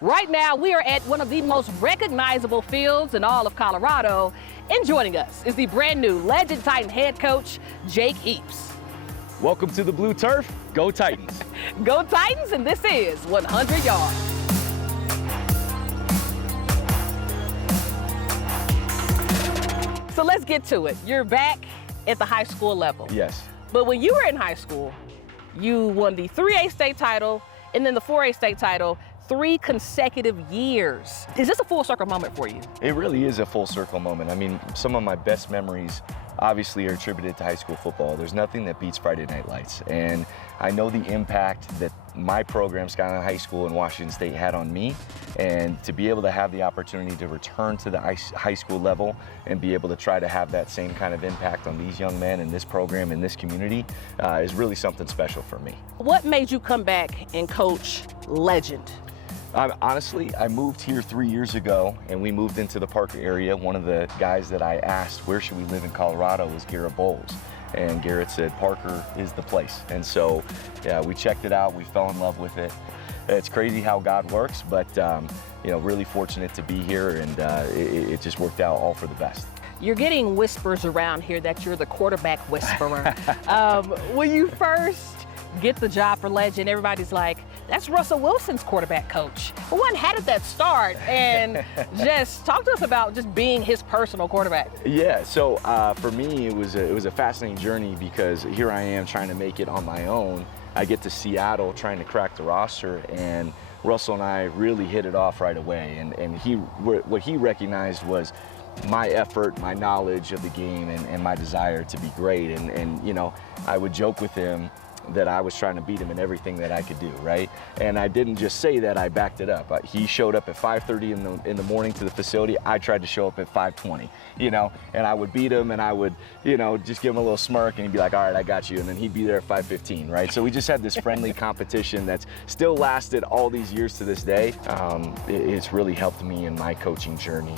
Right now, we are at one of the most recognizable fields in all of Colorado, and joining us is the brand new Legend Titan head coach, Jake Heaps. Welcome to the blue turf. Go Titans. Go Titans, and this is 100 Yards. So let's get to it. You're back at the high school level. Yes. But when you were in high school, you won the 3A state title and then the 4A state title 3 consecutive years. Is this a full circle moment for you? It really is a full circle moment. I mean, some of my best memories obviously are attributed to high school football. There's nothing that beats Friday Night Lights. And I know the impact that my program, Skyline High School in Washington State, had on me. And to be able to have the opportunity to return to the high school level and be able to try to have that same kind of impact on these young men in this program, in this community, is really something special for me. What made you come back and coach Legend? Honestly, I moved here 3 years ago, and we moved into the Parker area. One of the guys that I asked, where should we live in Colorado, was Garrett Bowles. And Garrett said, Parker is the place. And so, yeah, we checked it out. We fell in love with it. It's crazy how God works, but, you know, really fortunate to be here, and it just worked out all for the best. You're getting whispers around here that you're the quarterback whisperer. When you first get the job for Legend, everybody's like, that's Russell Wilson's quarterback coach. But one, how did that start? And just talk to us about just being his personal quarterback. Yeah, so for me, it was a fascinating journey, because here I am trying to make it on my own. I get to Seattle trying to crack the roster, and Russell and I really hit it off right away. And what he recognized was my effort, my knowledge of the game, and my desire to be great. And you know, I would joke with him that I was trying to beat him in everything that I could do, right? And I didn't just say that, I backed it up. He showed up at 5:30 in the morning to the facility. I tried to show up at 5:20, you know, and I would beat him, and I would, you know, just give him a little smirk, and he'd be like, all right, I got you. And then he'd be there at 5:15, right? So we just had this friendly competition that's still lasted all these years to this day. It's really helped me in my coaching journey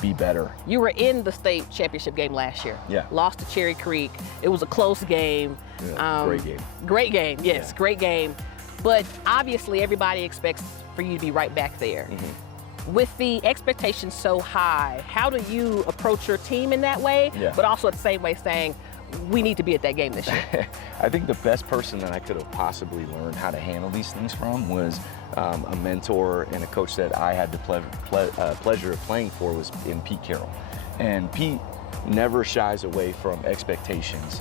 be better. You were in the state championship game last year. Yeah. Lost to Cherry Creek. It was a close game. Yeah, great game. Great game, yes, Yeah. great game. But obviously everybody expects for you to be right back there. Mm-hmm. With the expectations so high, how do you approach your team in that way, Yeah. but also at the same way saying, we need to be at that game this year? I think the best person that I could have possibly learned how to handle these things from was a mentor and a coach that I had the pleasure of playing for, was in Pete Carroll. And Pete never shies away from expectations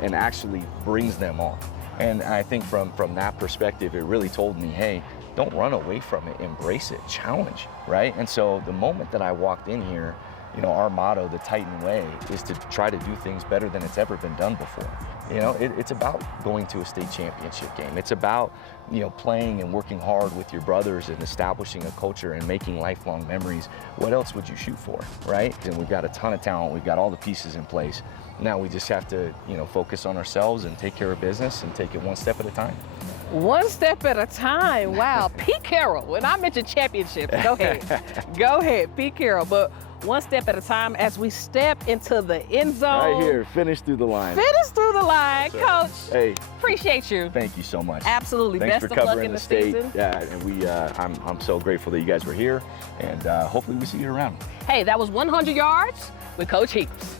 and actually brings them on. And I think from that perspective, it really told me, hey, don't run away from it, embrace it, challenge, right? And so the moment that I walked in here, you know, our motto, the Titan way, is to try to do things better than it's ever been done before. You know, it's about going to a state championship game. It's about, you know, playing and working hard with your brothers and establishing a culture and making lifelong memories. What else would you shoot for, right? And we've got a ton of talent. We've got all the pieces in place. Now we just have to, you know, focus on ourselves and take care of business and take it one step at a time. One step at a time. Wow, Pete Carroll. When I mentioned championships, go ahead. Go ahead, Pete Carroll. But one step at a time as we step into the end zone. Right here, finish through the line. Finish through the line, That's Coach. Hey, appreciate you. thank you so much. Absolutely. Thanks Best for of luck covering in the the state. season. Yeah, and I'm so grateful that you guys were here, and hopefully we see you around. Hey, that was 100 Yards with Coach Heaps.